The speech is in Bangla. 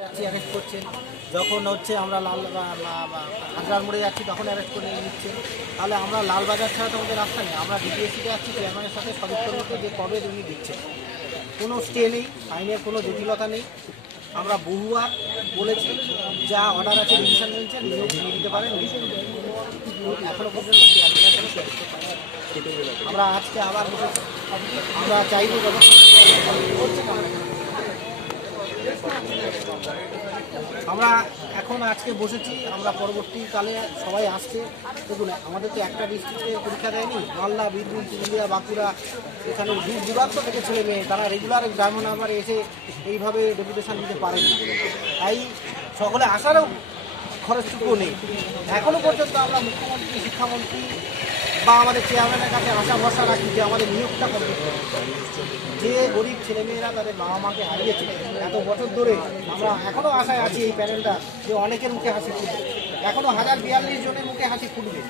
অ্যারেস্ট করছেন, যখন হচ্ছে আমরা হাজার মোড়ে যাচ্ছি তখন অ্যারেস্ট করে নিচ্ছে। তাহলে আমরা লালবাজার ছাড়া তো আমাদের রাস্তা নেই। আমরা ডিপিএসসিতে যাচ্ছি চেয়ারম্যানের সাথে সদস্য মতো যে কবে উনি দিচ্ছেন, কোনো স্টে নেই, আইনের কোনো জটিলতা নেই। আমরা বহুবার বলেছি যা অর্ডার আছে রিভিশন নিয়েছেন, নিয়োগ দিয়ে দিতে পারেন, এখনো পর্যন্ত চেয়ারম্যানের কোনো ব্যবস্থা পাইনি। আমরা আজকে আবার বসেছি, আমরা চাইবো আমরা এখন আজকে বসেছি, আমরা পরবর্তীকালে সবাই আসছে। দেখুন, আমাদের তো একটা ডিস্ট্রিক্টে পরীক্ষা দেয়নি, মালদা, বীরভূম, পুরুলিয়া, বাঁকুড়া, এখানে দূর দূরান্ত থেকে ছেলে মেয়ে তারা রেগুলার ডায়মন্ড হারবারে এসে এইভাবে ডেপুটেশন দিতে পারেন না। তাই সকলে আসারও খরচটুকুও নেই। এখনও পর্যন্ত আমরা মুখ্যমন্ত্রী, শিক্ষামন্ত্রী বা আমাদের চেয়ারম্যানের কাছে আশা ভরসা রাখি যে আমাদের নিয়োগটা কমপ্লিট হবে। যে গরিব ছেলেমেয়েরা তাদের বাবা মাকে হারিয়েছে এত বছর ধরে, আমরা এখনও আশায় আছি এই প্যানেলটা যে অনেকের মুখে হাসি ফুটবে, এখনও 1042 জনের মুখে হাসি ফুটবে।